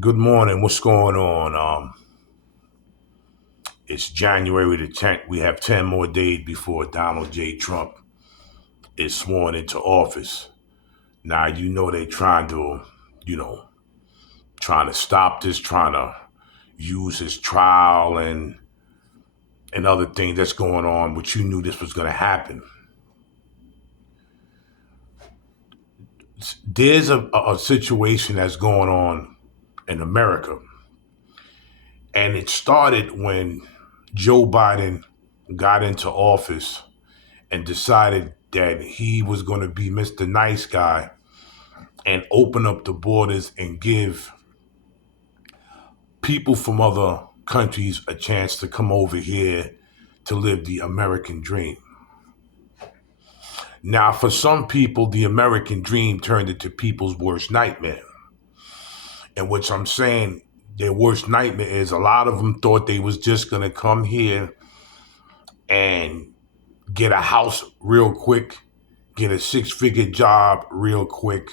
Good morning. What's going on? It's January the 10th. We have 10 more days before Donald J. Trump is sworn into office. Now, they you know, trying to stop this, trying to use his trial and other things that's going on, which you knew this was going to happen. There's a situation that's going on in America, and it started when Joe Biden got into office and decided that he was going to be Mr. Nice Guy and open up the borders and give people from other countries a chance to come over here to live the American dream. Now, for some people, the American dream turned into people's worst nightmare. And which I'm saying their worst nightmare is a lot of them thought they was just going to come here and get a house real quick, get a six-figure job real quick,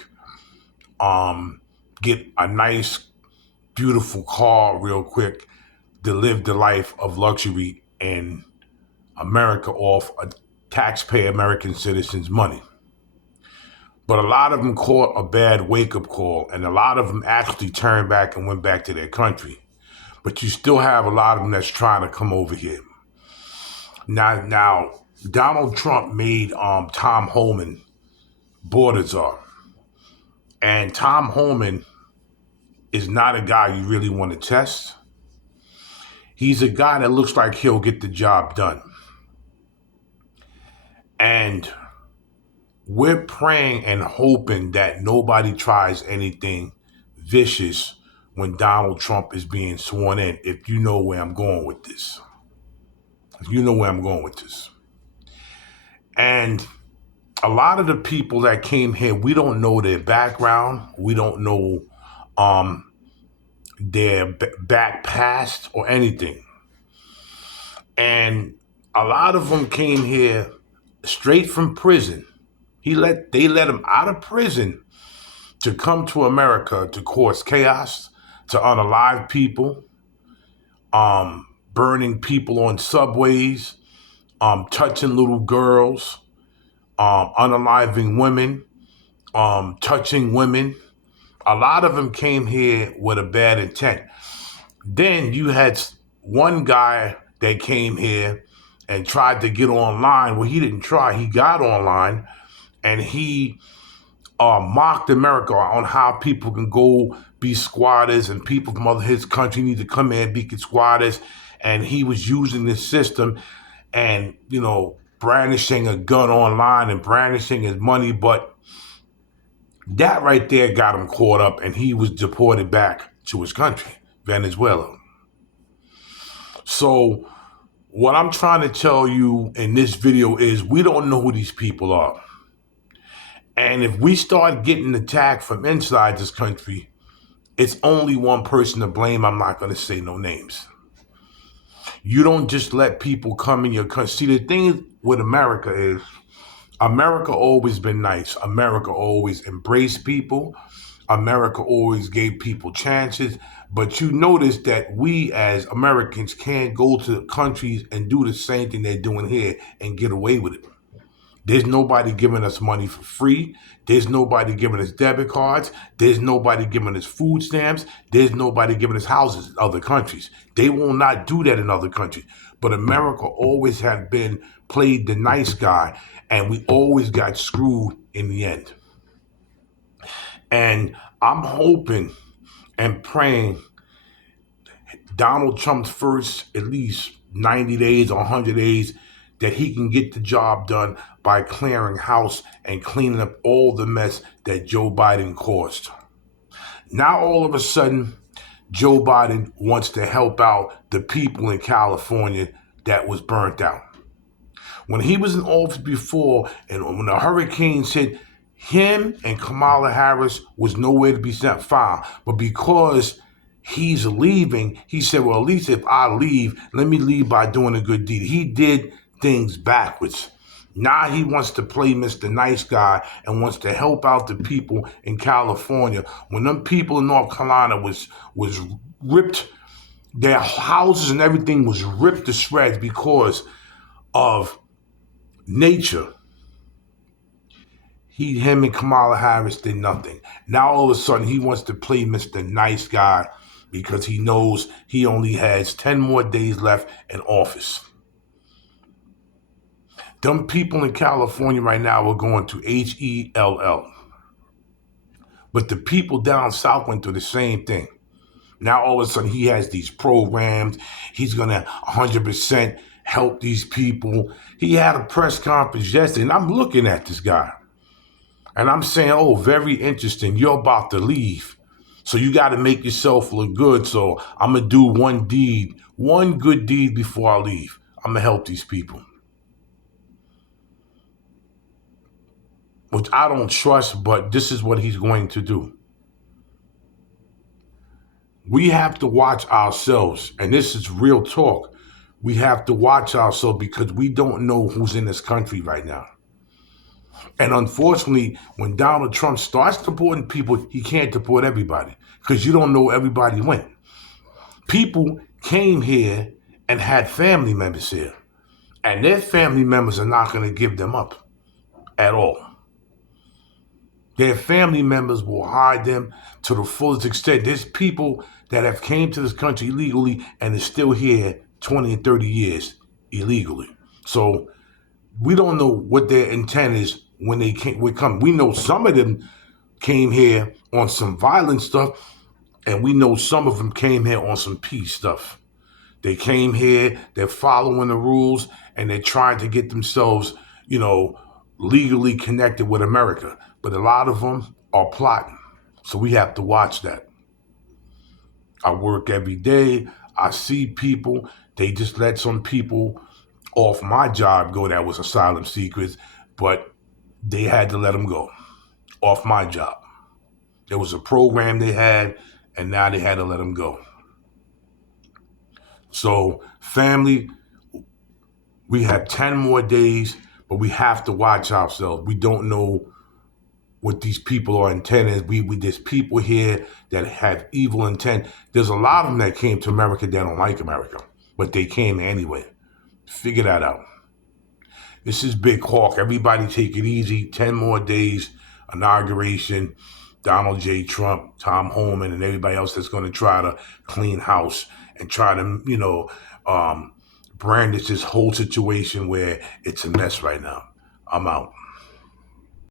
get a nice, beautiful car real quick to live the life of luxury in America off a taxpayer American citizen's money. But a lot of them caught a bad wake-up call, and a lot of them actually turned back and went back to their country. But you still have a lot of them that's trying to come over here. Now, Donald Trump made Tom Homan border czar. And Tom Homan is not a guy you really want to test. He's a guy that looks like he'll get the job done. And we're praying and hoping that nobody tries anything vicious when Donald Trump is being sworn in, if you know where I'm going with this. If you know where I'm going with this. And a lot of the people that came here, we don't know their background. We don't know their back past or anything. And a lot of them came here straight from prison. They let him out of prison to come to America to cause chaos, to unalive people, burning people on subways, touching little girls, unaliving women, touching women. A lot of them came here with a bad intent. Then you had one guy that came here and tried to get online. Well, he didn't try. He got online and he mocked America on how people can go be squatters and people from his country need to come in and be squatters. And he was using this system and, brandishing a gun online and brandishing his money. But that right there got him caught up and he was deported back to his country, Venezuela. So what I'm trying to tell you in this video is we don't know who these people are. And if we start getting attacked from inside this country, it's only one person to blame. I'm not going to say no names. You don't just let people come in your country. See, the thing with America is America always been nice. America always embraced people. America always gave people chances. But you notice that we as Americans can't go to countries and do the same thing they're doing here and get away with it. There's nobody giving us money for free. There's nobody giving us debit cards. There's nobody giving us food stamps. There's nobody giving us houses in other countries. They will not do that in other countries. But America always had been played the nice guy, and we always got screwed in the end. And I'm hoping and praying Donald Trump's first at least 90 days or 100 days that he can get the job done by clearing house and cleaning up all the mess that Joe Biden caused. Now, all of a sudden, Joe Biden wants to help out the people in California that was burnt out. When he was in office before, and when the hurricanes hit, him and Kamala Harris was nowhere to be found. But because he's leaving, he said, well, at least if I leave, let me leave by doing a good deed. He did things backwards. Now he wants to play Mr. Nice Guy and wants to help out the people in California. When them people in North Carolina was ripped, their houses and everything was ripped to shreds because of nature. Him and Kamala Harris did nothing. Now all of a sudden he wants to play Mr. Nice Guy because he knows he only has 10 more days left in office. Them people in California right now are going to HELL. But the people down south went through the same thing. Now all of a sudden he has these programs. He's going to 100% help these people. He had a press conference yesterday, and I'm looking at this guy. And I'm saying, oh, very interesting. You're about to leave. So you got to make yourself look good. So I'm going to do one good deed before I leave. I'm going to help these people. Which I don't trust, but this is what he's going to do. We have to watch ourselves, and this is real talk. We have to watch ourselves because we don't know who's in this country right now. And unfortunately, when Donald Trump starts deporting people, he can't deport everybody because you don't know where everybody went. People came here and had family members here, and their family members are not going to give them up at all. Their family members will hide them to the fullest extent. There's people that have came to this country illegally and is still here 20 and 30 years illegally. So we don't know what their intent is when they come. We know some of them came here on some violent stuff, and we know some of them came here on some peace stuff. They came here, they're following the rules, and they're trying to get themselves, legally connected with America. But a lot of them are plotting. So we have to watch that. I work every day. I see people. They just let some people off my job go that was asylum seekers, but they had to let them go off my job. There was a program they had, and now they had to let them go. So, family, we have 10 more days, but we have to watch ourselves. We don't know what these people are intending. There's people here that have evil intent. There's a lot of them that came to America that don't like America, but they came anyway. Figure that out. This is Big Hawk. Everybody take it easy. 10 more days, inauguration, Donald J. Trump, Tom Homan, and everybody else that's going to try to clean house and try to, brandish this whole situation where it's a mess right now. I'm out.